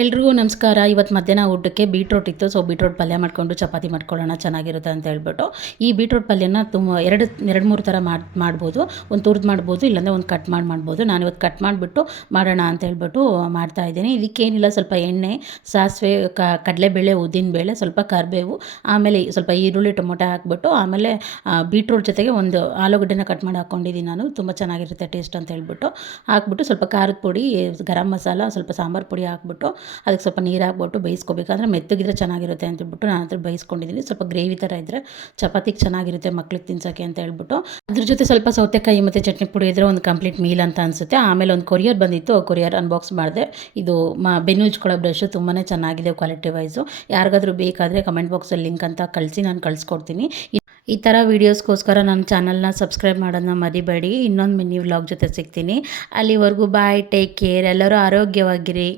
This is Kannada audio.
ಎಲ್ರಿಗೂ ನಮಸ್ಕಾರ. ಇವತ್ತು ಮಧ್ಯಾಹ್ನ ಊಟಕ್ಕೆ ಬೀಟ್ರೋಟ್ ಇತ್ತು. ಸೊ ಬೀಟ್ರೋಟ್ ಪಲ್ಯ ಮಾಡಿಕೊಂಡು ಚಪಾತಿ ಮಾಡ್ಕೊಳ್ಳೋಣ ಚೆನ್ನಾಗಿರುತ್ತೆ ಅಂತ ಹೇಳ್ಬಿಟ್ಟು ಈ ಬೀಟ್ರೋಟ್ ಪಲ್ಯನ ಎರಡು ಮೂರು ಥರ ಮಾಡ್ಬೋದು. ಒಂದು ತುರ್ದು ಮಾಡ್ಬೋದು, ಇಲ್ಲಾಂದರೆ ಒಂದು ಕಟ್ ಮಾಡ್ಬೋದು. ನಾನು ಇವತ್ತು ಕಟ್ ಮಾಡಿಬಿಟ್ಟು ಮಾಡೋಣ ಅಂತ ಹೇಳ್ಬಿಟ್ಟು ಮಾಡ್ತಾಯಿದ್ದೀನಿ. ಇದಕ್ಕೇನಿಲ್ಲ, ಸ್ವಲ್ಪ ಎಣ್ಣೆ, ಸಾಸಿವೆ, ಕಡಲೆಬೇಳೆ, ಉದ್ದಿನಬೇಳೆ, ಸ್ವಲ್ಪ ಕರಿಬೇವು, ಆಮೇಲೆ ಸ್ವಲ್ಪ ಈರುಳ್ಳಿ, ಟೊಮೊಟೊ ಹಾಕ್ಬಿಟ್ಟು ಆಮೇಲೆ ಬೀಟ್ರೋಟ್ ಜೊತೆಗೆ ಒಂದು ಆಲೂಗಡ್ಡೆನ ಕಟ್ ಮಾಡಿ ಹಾಕ್ಕೊಂಡಿದ್ದೀನಿ ನಾನು. ತುಂಬ ಚೆನ್ನಾಗಿರುತ್ತೆ ಟೇಸ್ಟ್ ಅಂತ ಹೇಳ್ಬಿಟ್ಟು ಹಾಕ್ಬಿಟ್ಟು ಸ್ವಲ್ಪ ಖಾರದ ಪುಡಿ, ಗರಂ ಮಸಾಲ, ಸ್ವಲ್ಪ ಸಾಂಬಾರು ಪುಡಿ ಹಾಕ್ಬಿಟ್ಟು ಅದಕ್ಕೆ ಸ್ವಲ್ಪ ನೀರು ಹಾಕ್ಬಿಟ್ಟು ಬೇಯಿಸ್ಕೋಬೇಕಂದ್ರೆ ಮೆತ್ತಗಿದ್ರೆ ಚೆನ್ನಾಗಿರುತ್ತೆ ಅಂತ ಹೇಳ್ಬಿಟ್ಟು ನಾನು ಅದ್ರ ಬೇಯಿಸ್ಕೊಂಡಿದ್ದೀನಿ. ಸ್ವಲ್ಪ ಗ್ರೇವಿ ಥರ ಇದ್ದರೆ ಚಪಾತಿಗೆ ಚೆನ್ನಾಗಿರುತ್ತೆ ಮಕ್ಳಿಗೆ ತಿನ್ಸೋಕ್ಕೆ ಅಂತ ಹೇಳ್ಬಿಟ್ಟು. ಅದ್ರ ಜೊತೆ ಸ್ವಲ್ಪ ಸೌತೆಕಾಯಿ ಮತ್ತು ಚಟ್ನಿ ಪುಡಿ ಇದ್ದರೆ ಒಂದು ಕಂಪ್ಲೀಟ್ ಮೀಲ್ ಅಂತ ಅನಿಸುತ್ತೆ. ಆಮೇಲೆ ಒಂದು ಕೊರಿಯರ್ ಬಂದಿತ್ತು, ಕೊರಿಯರ್ ಅನ್ಬಾಕ್ಸ್ ಮಾಡಿದೆ. ಇದು ಬೆನ್ನು ಉಜ್ಕೊಳ್ಳೋ ಬ್ರಷು ತುಂಬಾ ಚೆನ್ನಾಗಿದೆ ಕ್ವಾಲಿಟಿ ವೈಸು. ಯಾರಿಗಾದ್ರೂ ಬೇಕಾದರೆ ಕಮೆಂಟ್ ಬಾಕ್ಸಲ್ಲಿ ಲಿಂಕ್ ಅಂತ ಕಳಿಸಿ, ನಾನು ಕಳಿಸ್ಕೊಡ್ತೀನಿ. ಈ ಥರ ವೀಡಿಯೋಸ್ಗೋಸ್ಕರ ನನ್ನ ಚಾನಲ್ನ ಸಬ್ಸ್ಕ್ರೈಬ್ ಮಾಡೋದನ್ನ ಮರಿಬೇಡಿ. ಇನ್ನೊಂದು ಮಿನಿ ವ್ಲಾಗ್ ಜೊತೆ ಸಿಗ್ತೀನಿ. ಅಲ್ಲಿವರೆಗೂ ಬಾಯ್, ಟೇಕ್ ಕೇರ್, ಎಲ್ಲರೂ ಆರೋಗ್ಯವಾಗಿರಿ.